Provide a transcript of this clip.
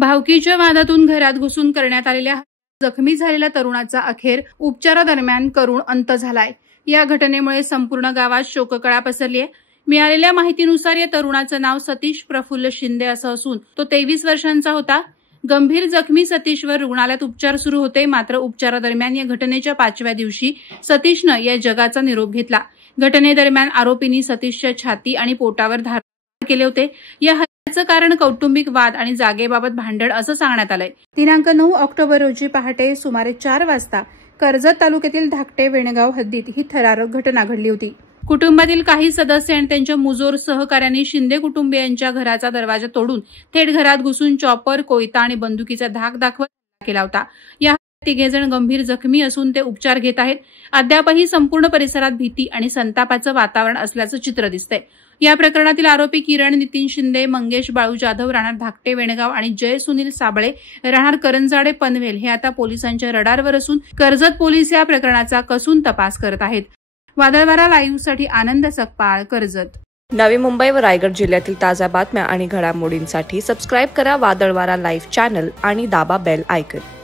भावकीच्या वादातून घरात घुसून करण्यात आलेल्या जखमी झालेल्या तरुणाचा अखेर उपचारादरम्यान करुण अंत झालाय। या घटनेमुळे संपूर्ण गावात शोककळा पसरली आहे। मिळालेल्या माहितीनुसार या तरुणाचं नाव सतीश प्रफुल्ल शिंदे असं असून तो 23 वर्षांचा होता। गंभीर जखमी सतीशवर रुग्णालयात उपचार सुरू होते, मात्र उपचारादरम्यान या घटनेच्या 5व्या दिवशी सतीशनं या जगाचा निरोप घेतला। घटनेदरम्यान आरोपींनी सतीशच्या छाती आणि पोटावर धार केले होते। या हल्ल्याचं कारण कौटुंबिक वाद आणि जागेबाबत भांडण असं सांगण्यात आलंय। दिनांक 9 ऑक्टोबर रोजी पहाटे सुमारे 4 वाजता कर्जत तालुक्यातील धाकटे वेणगाव हद्दीत ही थरारक घटना घडली होती। कुटुंबातील काही सदस्य आणि त्यांच्या मुजोर सहकाऱ्यांनी शिंदे कुटुंबियांच्या घराचा दरवाजा तोडून थेट घरात घुसून चॉपर, कोयता आणि बंदुकीचा धाक दाखवत केला होता। या तिघेजण गंभीर जखमी असून ते उपचार घेत आहेत। अद्यापही संपूर्ण परिसरात भीती आणि संतापाचं वातावरण असल्याचं चित्र दिसतंय। या प्रकरणातील आरोपी किरण नितीन शिंदे, मंगेश बाळू जाधव राहणार धाकटे वेणगाव आणि जय सुनील साबळे राहणार करंजाडे पनवेल हे आता पोलिसांच्या रडारवर असून कर्जत पोलीस या प्रकरणाचा कसून तपास करत आहेत। वादळवारा लाईव्हसाठी आनंद सकपाळ, कर्जत। नवी मुंबई व रायगड जिल्ह्यातील ताज्या बातम्या आणि घडामोडींसाठी सबस्क्राईब करा वादळवारा लाईव्ह चॅनल आणि दाबा बेल आयकॉन।